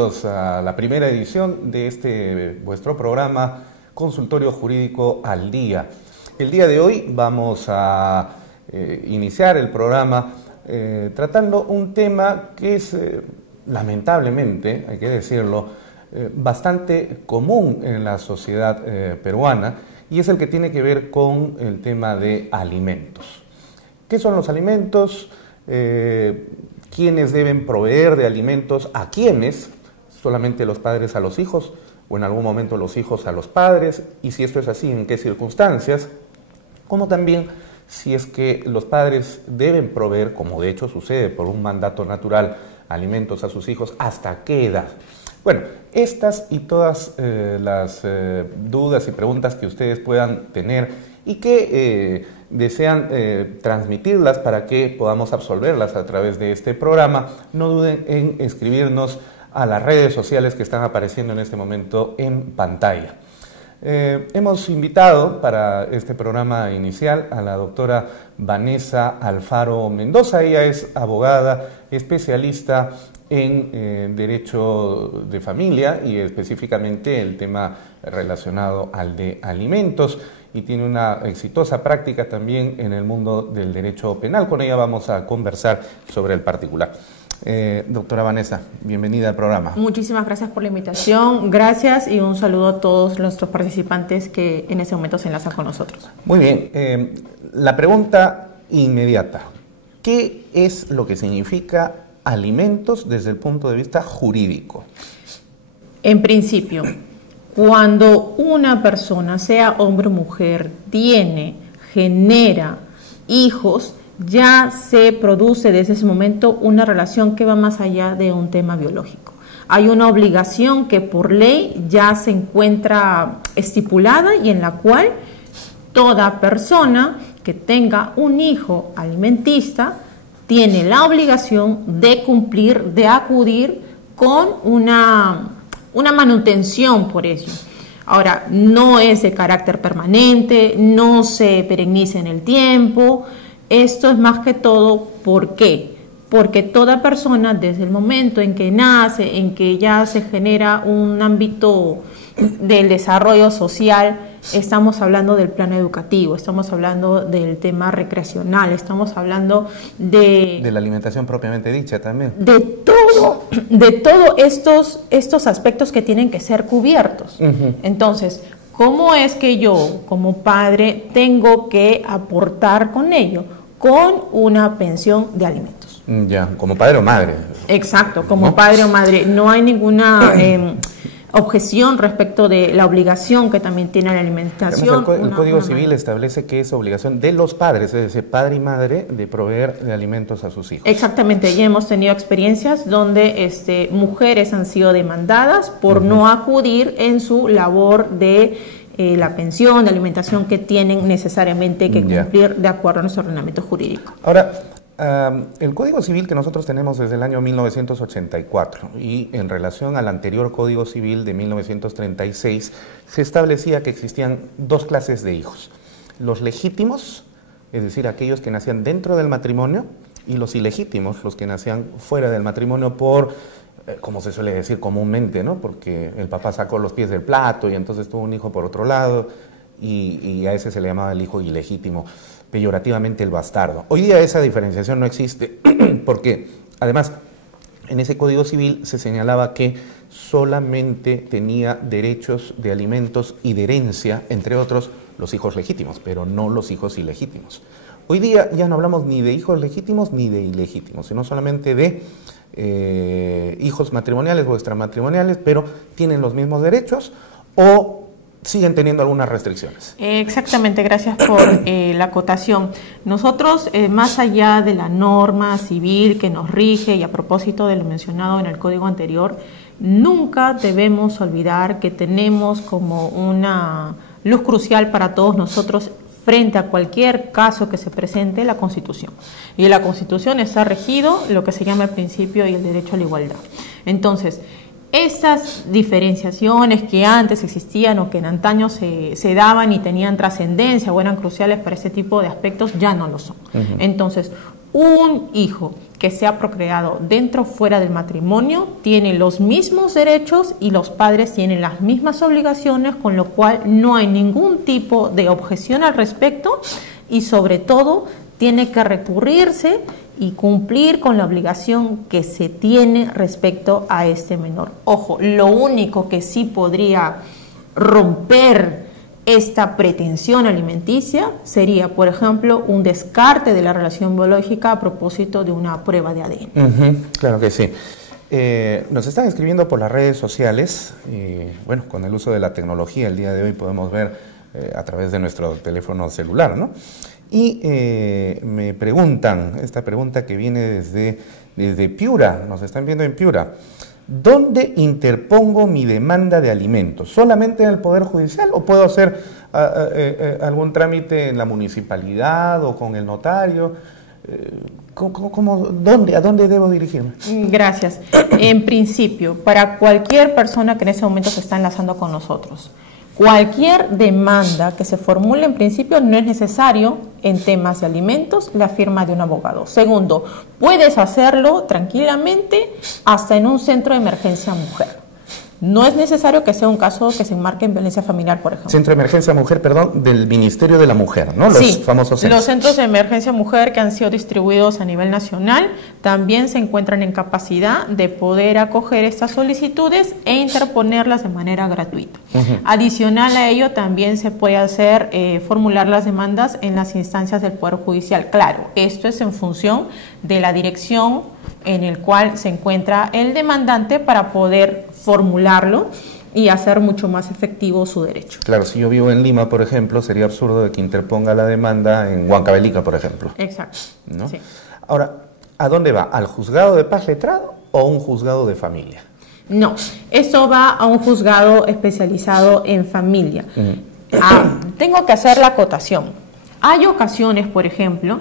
bienvenidos a la primera edición de vuestro programa Consultorio Jurídico al Día. El día de hoy vamos a iniciar el programa tratando un tema que es, lamentablemente, hay que decirlo, bastante común en la sociedad peruana, y es el que tiene que ver con el tema de alimentos. ¿Qué son los alimentos? ¿Quiénes deben proveer de alimentos? ¿A quiénes? ¿Solamente los padres a los hijos? ¿O en algún momento los hijos a los padres? Y si esto es así, ¿en qué circunstancias? Como también si es que los padres deben proveer, como de hecho sucede por un mandato natural, alimentos a sus hijos, ¿hasta qué edad? Bueno, estas y todas las dudas y preguntas que ustedes puedan tener y que desean transmitirlas para que podamos absolverlas a través de este programa, no duden en escribirnos a las redes sociales que están apareciendo en este momento en pantalla. Hemos invitado para este programa inicial a la doctora Vanessa Alfaro Mendoza. Ella es abogada, especialista en Derecho de Familia y específicamente el tema relacionado al de alimentos, y tiene una exitosa práctica también en el mundo del derecho penal. Con ella vamos a conversar sobre el particular. Doctora Vanessa, bienvenida al programa. Muchísimas gracias por la invitación, gracias y un saludo a todos nuestros participantes que en ese momento se enlazan con nosotros. Muy bien, la pregunta inmediata, ¿qué es lo que significa alimentos desde el punto de vista jurídico? En principio, cuando una persona, sea hombre o mujer, genera hijos, ya se produce desde ese momento una relación que va más allá de un tema biológico. Hay una obligación que por ley ya se encuentra estipulada y en la cual toda persona que tenga un hijo alimentista tiene la obligación de cumplir, de acudir con una manutención por ello. Ahora, no es de carácter permanente, no se perenniza en el tiempo. Esto es más que todo, ¿por qué? Porque toda persona, desde el momento en que nace, en que ya se genera un ámbito del desarrollo social, estamos hablando del plano educativo, estamos hablando del tema recreacional, estamos hablando de la alimentación propiamente dicha también. De todos estos aspectos que tienen que ser cubiertos. Entonces, ¿cómo es que yo, como padre, tengo que aportar con ello? Con una pensión de alimentos. Ya, como padre o madre. Exacto, como padre o madre. No hay ninguna objeción respecto de la obligación que también tiene la alimentación. El Código Civil establece que es obligación de los padres, es decir, padre y madre, de proveer de alimentos a sus hijos. Exactamente, ya hemos tenido experiencias donde mujeres han sido demandadas por no acudir en su labor de la pensión, de alimentación que tienen necesariamente que cumplir de acuerdo a nuestro ordenamiento jurídico. Ahora, el Código Civil que nosotros tenemos desde el año 1984 y en relación al anterior Código Civil de 1936 se establecía que existían dos clases de hijos: los legítimos, es decir, aquellos que nacían dentro del matrimonio, y los ilegítimos, los que nacían fuera del matrimonio por, como se suele decir comúnmente, ¿no? Porque el papá sacó los pies del plato y entonces tuvo un hijo por otro lado, y a ese se le llamaba el hijo ilegítimo, peyorativamente el bastardo. Hoy día esa diferenciación no existe porque además en ese Código Civil se señalaba que solamente tenía derechos de alimentos y de herencia, entre otros, los hijos legítimos, pero no los hijos ilegítimos. Hoy día ya no hablamos ni de hijos legítimos ni de ilegítimos, sino solamente de hijos matrimoniales o extramatrimoniales, pero tienen los mismos derechos o siguen teniendo algunas restricciones. Exactamente, gracias por la acotación. Nosotros, más allá de la norma civil que nos rige, y a propósito de lo mencionado en el código anterior, nunca debemos olvidar que tenemos como una luz crucial para todos nosotros frente a cualquier caso que se presente, la Constitución. Y en la Constitución está regido lo que se llama el principio y el derecho a la igualdad. Entonces, esas diferenciaciones que antes existían o que en antaño se daban y tenían trascendencia o eran cruciales para este tipo de aspectos, ya no lo son. Entonces, Un hijo que sea procreado dentro o fuera del matrimonio tiene los mismos derechos y los padres tienen las mismas obligaciones, con lo cual no hay ningún tipo de objeción al respecto y sobre todo tiene que recurrirse y cumplir con la obligación que se tiene respecto a este menor. Ojo, lo único que sí podría romper esta pretensión alimenticia sería, por ejemplo, un descarte de la relación biológica a propósito de una prueba de ADN. Claro que sí. Nos están escribiendo por las redes sociales, bueno, con el uso de la tecnología el día de hoy podemos ver a través de nuestro teléfono celular, ¿no? Y me preguntan, esta pregunta que viene desde Piura, nos están viendo en Piura. ¿Dónde interpongo mi demanda de alimentos? ¿Solamente en el Poder Judicial o puedo hacer algún trámite en la municipalidad o con el notario? ¿A dónde debo dirigirme? Gracias. En principio, para cualquier persona que en ese momento se está enlazando con nosotros, cualquier demanda que se formule en principio no es necesario en temas de alimentos la firma de un abogado. Segundo, puedes hacerlo tranquilamente hasta en un centro de emergencia mujer. No es necesario que sea un caso que se enmarque en violencia familiar, por ejemplo. Centro de emergencia mujer, perdón, del Ministerio de la Mujer, ¿no? Los famosos centros. Los centros de emergencia mujer que han sido distribuidos a nivel nacional también se encuentran en capacidad de poder acoger estas solicitudes e interponerlas de manera gratuita. Adicional a ello, también se puede hacer formular las demandas en las instancias del Poder Judicial. Claro, esto es en función de la dirección en el cual se encuentra el demandante para poder formularlo y hacer mucho más efectivo su derecho. Claro, si yo vivo en Lima, por ejemplo, sería absurdo de que interponga la demanda en Huancavelica, por ejemplo. Exacto. ¿No? Sí. Ahora, ¿a dónde va? ¿Al juzgado de paz letrado o a un juzgado de familia? No, eso va a un juzgado especializado en familia. Tengo que hacer la acotación. Hay ocasiones, por ejemplo,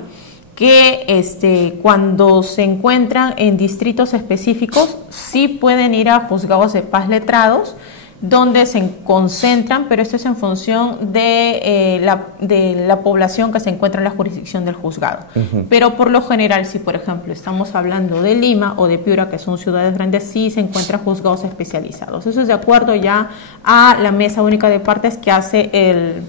que cuando se encuentran en distritos específicos sí pueden ir a juzgados de paz letrados donde se concentran, pero esto es en función de la población que se encuentra en la jurisdicción del juzgado. Pero por lo general, si por ejemplo estamos hablando de Lima o de Piura, que son ciudades grandes, sí se encuentran juzgados especializados. Eso es de acuerdo ya a la mesa única de partes que hace el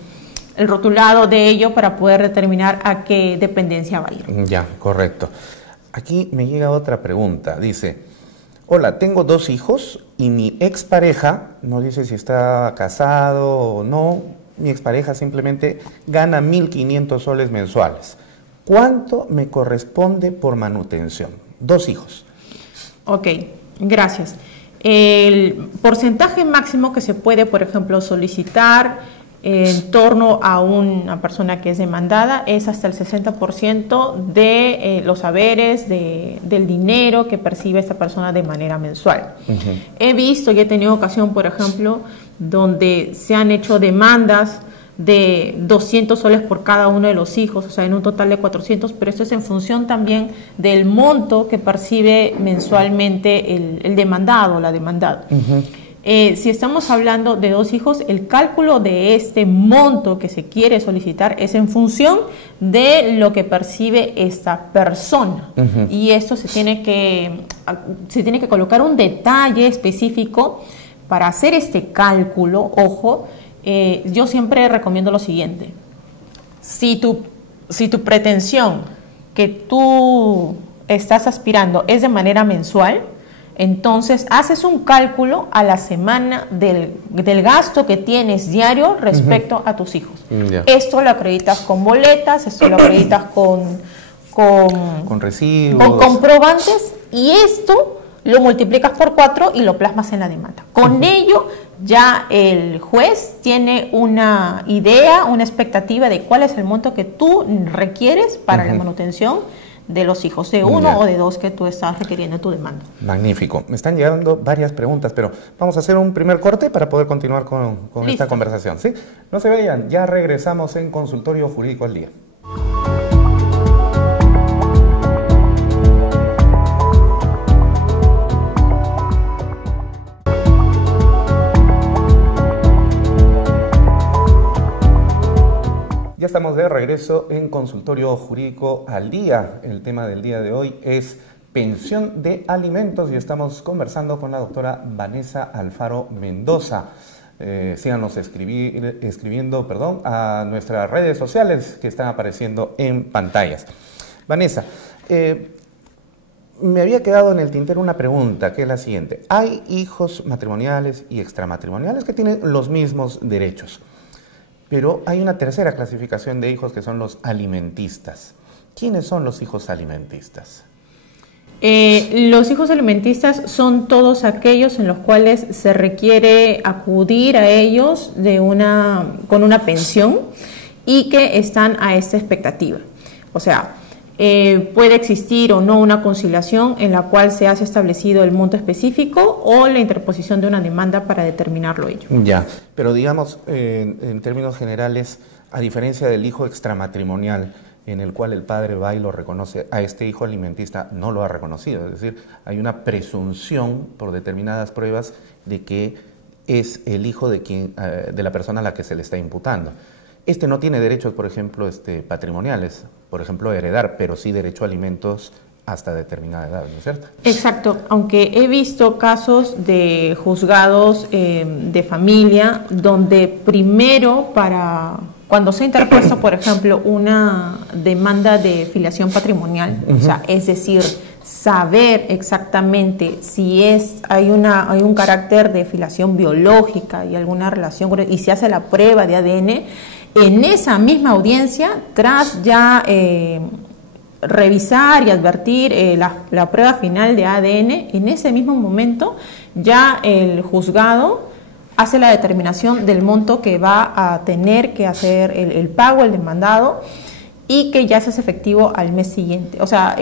rotulado de ello para poder determinar a qué dependencia va a ir. Ya, correcto. Aquí me llega otra pregunta. Dice, hola, tengo 2 hijos y mi expareja, no dice si está casado o no, mi expareja simplemente gana 1.500 soles mensuales. ¿Cuánto me corresponde por manutención? 2 hijos. Ok, gracias. El porcentaje máximo que se puede, por ejemplo, solicitar en torno a una persona que es demandada es hasta el 60% de los haberes, del dinero que percibe esta persona de manera mensual. He visto y he tenido ocasión, por ejemplo, donde se han hecho demandas de 200 soles por cada uno de los hijos, o sea, en un total de 400, pero esto es en función también del monto que percibe mensualmente el demandado o la demandada. Si estamos hablando de 2 hijos, el cálculo de este monto que se quiere solicitar es en función de lo que percibe esta persona. Y esto se tiene que colocar un detalle específico para hacer este cálculo. Ojo, yo siempre recomiendo lo siguiente: si tu pretensión que tú estás aspirando es de manera mensual, entonces haces un cálculo a la semana del gasto que tienes diario respecto a tus hijos. Esto lo acreditas con boletas, esto lo acreditas con recibos, con comprobantes, y esto lo multiplicas por 4 y lo plasmas en la demanda. Con ello ya el juez tiene una idea, una expectativa de cuál es el monto que tú requieres para la manutención de los hijos, de 1 o de 2 que tú estás requiriendo en tu demanda. Magnífico. Me están llegando varias preguntas, pero vamos a hacer un primer corte para poder continuar con esta conversación, ¿sí? No se vayan, ya regresamos en Consultorio Jurídico al Día. Ya estamos de regreso en Consultorio Jurídico al Día. El tema del día de hoy es pensión de alimentos y estamos conversando con la doctora Vanessa Alfaro Mendoza. Síganos escribiendo a nuestras redes sociales que están apareciendo en pantallas. Vanessa, me había quedado en el tintero una pregunta, que es la siguiente. Hay hijos matrimoniales y extramatrimoniales que tienen los mismos derechos, pero hay una tercera clasificación de hijos que son los alimentistas. ¿Quiénes son los hijos alimentistas? Los hijos alimentistas son todos aquellos en los cuales se requiere acudir a ellos con una pensión y que están a esta expectativa. O sea, puede existir o no una conciliación en la cual se hace establecido el monto específico o la interposición de una demanda para determinarlo ello. Ya, pero digamos, en términos generales, a diferencia del hijo extramatrimonial, en el cual el padre va y lo reconoce, a este hijo alimentista no lo ha reconocido. Es decir, hay una presunción por determinadas pruebas de que es el hijo de la persona a la que se le está imputando. Este no tiene derechos, por ejemplo, patrimoniales, por ejemplo, heredar, pero sí derecho a alimentos hasta determinada edad, ¿no es cierto? Exacto, aunque he visto casos de juzgados de familia donde primero cuando se ha interpuesto, por ejemplo, una demanda de filiación patrimonial, o sea, es decir, saber exactamente si hay un carácter de filiación biológica y alguna relación, y se hace la prueba de ADN, en esa misma audiencia, tras ya revisar y advertir la prueba final de ADN, en ese mismo momento ya el juzgado hace la determinación del monto que va a tener que hacer el pago, el demandado, y que ya se hace efectivo al mes siguiente. O sea,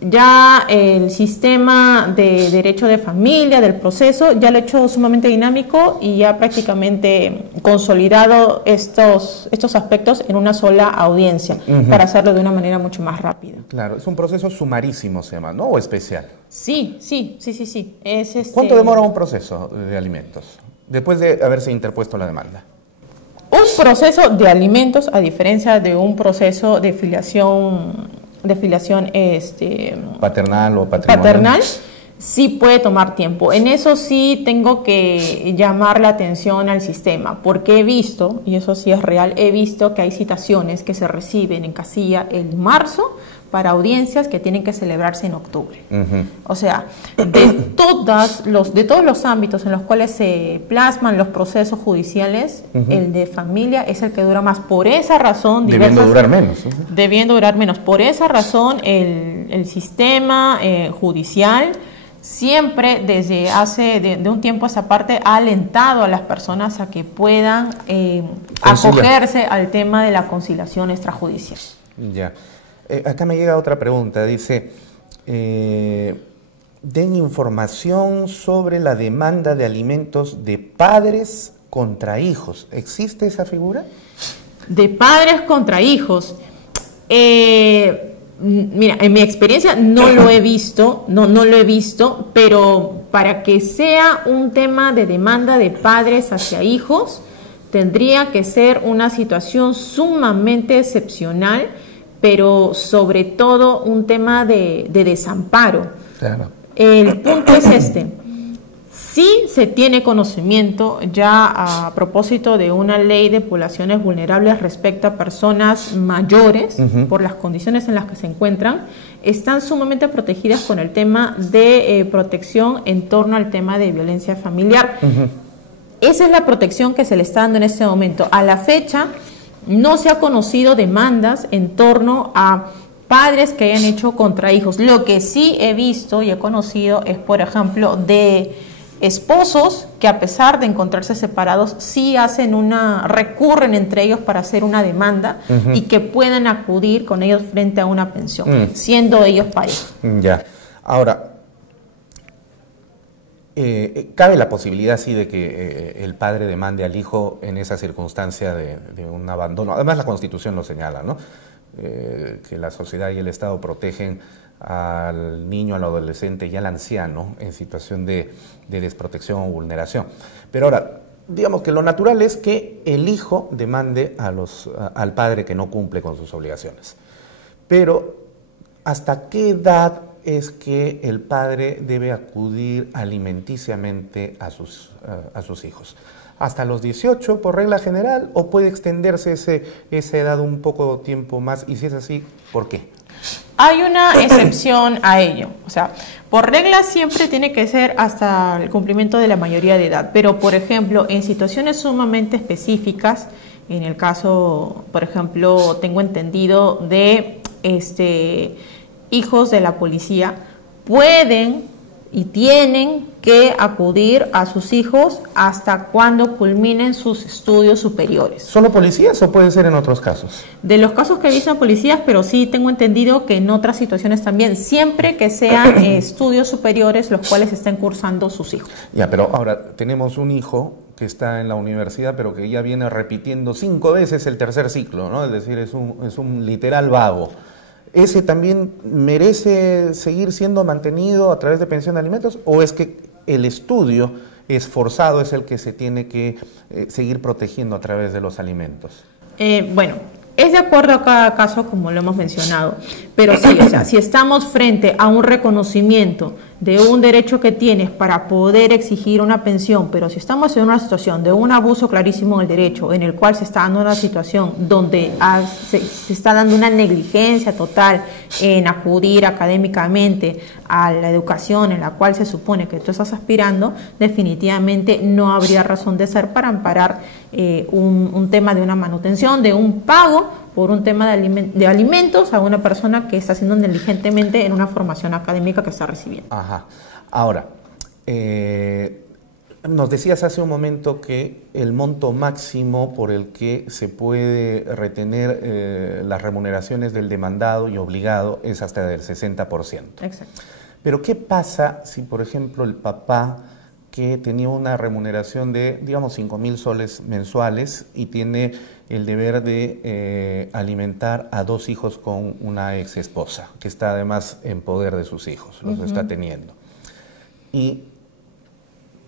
ya el sistema de derecho de familia, del proceso, ya lo ha hecho sumamente dinámico y ya prácticamente consolidado estos aspectos en una sola audiencia, para hacerlo de una manera mucho más rápida. Claro, es un proceso sumarísimo, se llama, ¿no? ¿O especial? Sí. ¿Cuánto demora un proceso de alimentos después de haberse interpuesto la demanda? Un proceso de alimentos, a diferencia de un proceso de filiación paternal o patrimonial, sí puede tomar tiempo. En eso sí tengo que llamar la atención al sistema, porque he visto, y eso sí es real, he visto que hay citaciones que se reciben en casilla en marzo para audiencias que tienen que celebrarse en octubre. O sea, de todos los ámbitos en los cuales se plasman los procesos judiciales, el de familia es el que dura más. Por esa razón... Debiendo durar menos. Debiendo durar menos. Por esa razón, el sistema judicial siempre, desde hace de un tiempo a esta parte, ha alentado a las personas a que puedan acogerse al tema de la conciliación extrajudicial. Ya. Acá me llega otra pregunta, dice, den información sobre la demanda de alimentos de padres contra hijos. ¿Existe esa figura? De padres contra hijos. Mira, en mi experiencia no lo he visto, no lo he visto, pero para que sea un tema de demanda de padres hacia hijos, tendría que ser una situación sumamente excepcional, pero sobre todo un tema de desamparo. Claro. El punto es este: sí se tiene conocimiento ya a propósito de una ley de poblaciones vulnerables respecto a personas mayores, por las condiciones en las que se encuentran, están sumamente protegidas con el tema de protección en torno al tema de violencia familiar. Esa es la protección que se le está dando en este momento. A la fecha, no se ha conocido demandas en torno a padres que hayan hecho contra hijos. Lo que sí he visto y he conocido es, por ejemplo, de esposos que, a pesar de encontrarse separados, sí recurren entre ellos para hacer una demanda y que pueden acudir con ellos frente a una pensión, siendo ellos pareja. Ya. Ahora, cabe la posibilidad, sí, de que el padre demande al hijo en esa circunstancia de un abandono. Además, la Constitución lo señala, ¿no? Que la sociedad y el Estado protegen al niño, al adolescente y al anciano en situación de desprotección o vulneración. Pero ahora, digamos que lo natural es que el hijo demande al padre que no cumple con sus obligaciones. Pero, ¿hasta qué edad es que el padre debe acudir alimenticiamente a sus hijos? ¿Hasta los 18 por regla general o puede extenderse esa edad un poco tiempo más? Y si es así, ¿por qué? Hay una excepción a ello, o sea, por regla siempre tiene que ser hasta el cumplimiento de la mayoría de edad, pero por ejemplo, en situaciones sumamente específicas, en el caso, por ejemplo, tengo entendido de hijos de la policía, pueden y tienen que acudir a sus hijos hasta cuando culminen sus estudios superiores. ¿Solo policías o puede ser en otros casos? De los casos que dicen policías, pero sí tengo entendido que en otras situaciones también, siempre que sean estudios superiores los cuales estén cursando sus hijos. Ya, pero ahora tenemos un hijo que está en la universidad, pero que ya viene repitiendo 5 veces el tercer ciclo, ¿no? Es decir, es un literal vago. ¿Ese también merece seguir siendo mantenido a través de pensión de alimentos o es que el estudio esforzado es el que se tiene que seguir protegiendo a través de los alimentos? Bueno, es de acuerdo a cada caso, como lo hemos mencionado, pero sí, o sea, si estamos frente a un reconocimiento de un derecho que tienes para poder exigir una pensión, pero si estamos en una situación de un abuso clarísimo del derecho, en el cual se está dando una situación donde se está dando una negligencia total en acudir académicamente a la educación en la cual se supone que tú estás aspirando, definitivamente no habría razón de ser para amparar un tema de una manutención, de un pago por un tema de alimentos a una persona que está siendo negligentemente en una formación académica que está recibiendo. Ajá. Ahora, nos decías hace un momento que el monto máximo por el que se puede retener las remuneraciones del demandado y obligado es hasta del 60%. Exacto. Pero ¿qué pasa si, por ejemplo, el papá que tenía una remuneración de, digamos, 5.000 soles mensuales y tiene el deber de alimentar a 2 hijos con una ex esposa, que está además en poder de sus hijos, los está teniendo? Y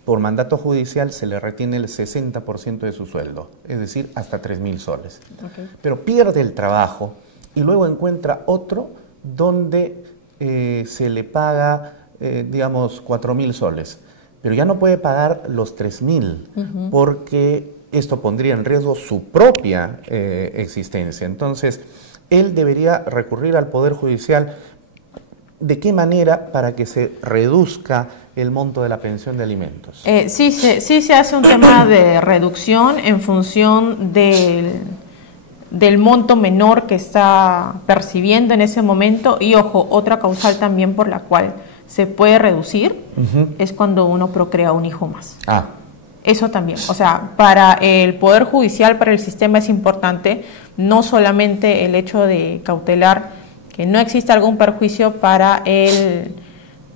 por mandato judicial se le retiene el 60% de su sueldo, es decir, hasta 3.000 soles. Okay. Pero pierde el trabajo y luego encuentra otro donde se le paga, digamos, 4.000 soles. Pero ya no puede pagar los 3.000 porque esto pondría en riesgo su propia existencia. Entonces, él debería recurrir al Poder Judicial. ¿De qué manera para que se reduzca el monto de la pensión de alimentos? Sí se hace un tema de reducción en función del monto menor que está percibiendo en ese momento. Y ojo, otra causal también por la cual se puede reducir es cuando uno procrea un hijo más. Eso también, o sea, para el Poder Judicial, para el sistema es importante no solamente el hecho de cautelar que no exista algún perjuicio para el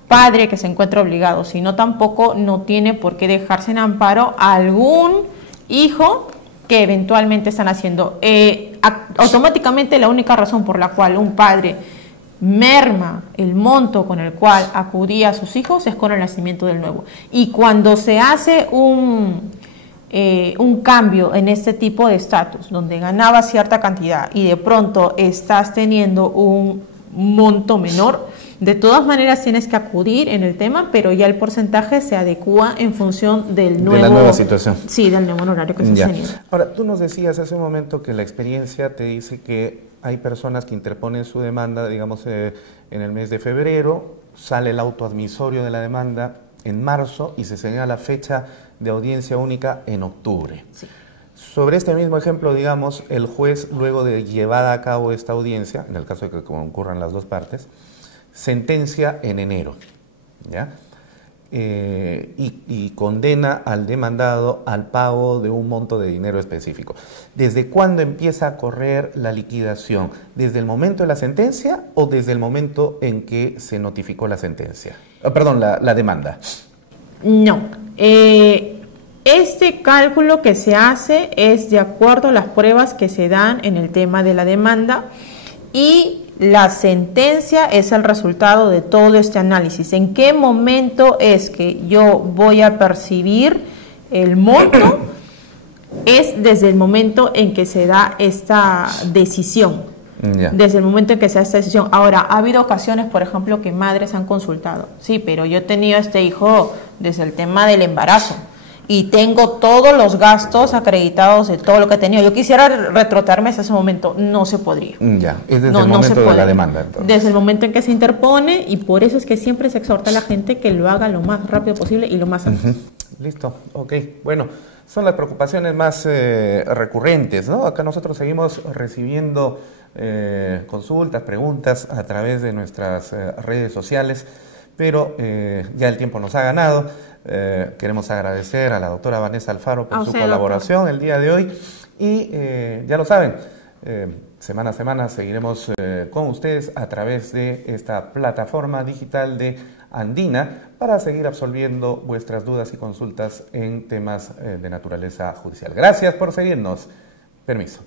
padre que se encuentra obligado, sino tampoco no tiene por qué dejarse en amparo a algún hijo que eventualmente están haciendo. Automáticamente la única razón por la cual un padre merma el monto con el cual acudía a sus hijos es con el nacimiento del nuevo. Y cuando se hace un cambio en este tipo de estatus, donde ganabas cierta cantidad y de pronto estás teniendo un monto menor, de todas maneras tienes que acudir en el tema, pero ya el porcentaje se adecúa en función del nuevo... De la nueva situación. Sí, del nuevo horario que se está teniendo. Ahora, tú nos decías hace un momento que la experiencia te dice que hay personas que interponen su demanda, digamos, en el mes de febrero, sale el auto admisorio de la demanda en marzo y se señala la fecha de audiencia única en octubre. Sí. Sobre este mismo ejemplo, digamos, el juez, luego de llevada a cabo esta audiencia, en el caso de que concurran las dos partes, sentencia en enero, ¿ya? Y condena al demandado al pago de un monto de dinero específico. ¿Desde cuándo empieza a correr la liquidación? ¿Desde el momento de la sentencia o desde el momento en que se notificó la sentencia? Perdón, la demanda. No. Este cálculo que se hace es de acuerdo a las pruebas que se dan en el tema de la demanda y la sentencia es el resultado de todo este análisis. ¿En qué momento es que yo voy a percibir el monto es desde el momento en que se da esta decisión. Desde el momento en que se da esta decisión. Ahora, ha habido ocasiones, por ejemplo, que madres han consultado. Sí, pero yo he tenido a este hijo desde el tema del embarazo y tengo todos los gastos acreditados de todo lo que he tenido. Yo quisiera retrotraerme hasta ese momento. No se podría. Ya, es desde el momento de la demanda. Entonces. Desde el momento en que se interpone, y por eso es que siempre se exhorta a la gente que lo haga lo más rápido posible y lo más antes. Listo, ok. Bueno, son las preocupaciones más recurrentes, ¿no? Acá nosotros seguimos recibiendo consultas, preguntas a través de nuestras redes sociales, pero ya el tiempo nos ha ganado. Queremos agradecer a la doctora Vanessa Alfaro por su colaboración el día de hoy y ya lo saben, semana a semana seguiremos con ustedes a través de esta plataforma digital de Andina para seguir absolviendo vuestras dudas y consultas en temas de naturaleza judicial. Gracias por seguirnos. Permiso.